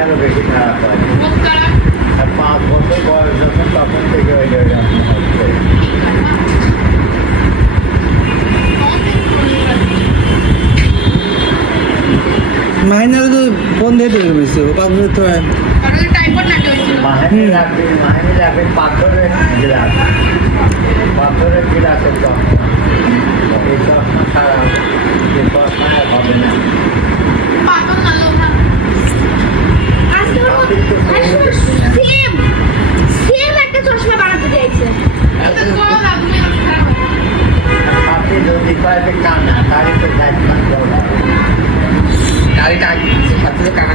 আরো বেশি খারাপ হয়। আর 5 বছর বয়স যখন তখন থেকে ওই হচ্ছে। মাহিনার তো বন্ধে তৈরি হয়েছে 5 বছর ধরে মাহিনী রাখবেন পাথরের গিলাস, পাথরের গিলাসের চশমা। এই চশমা ছাড়া যে চশমা আর হবে না। আপনি যদি পাইতে কানা তাহলে তো গাড়িটা গাড়িটা সাথে কানা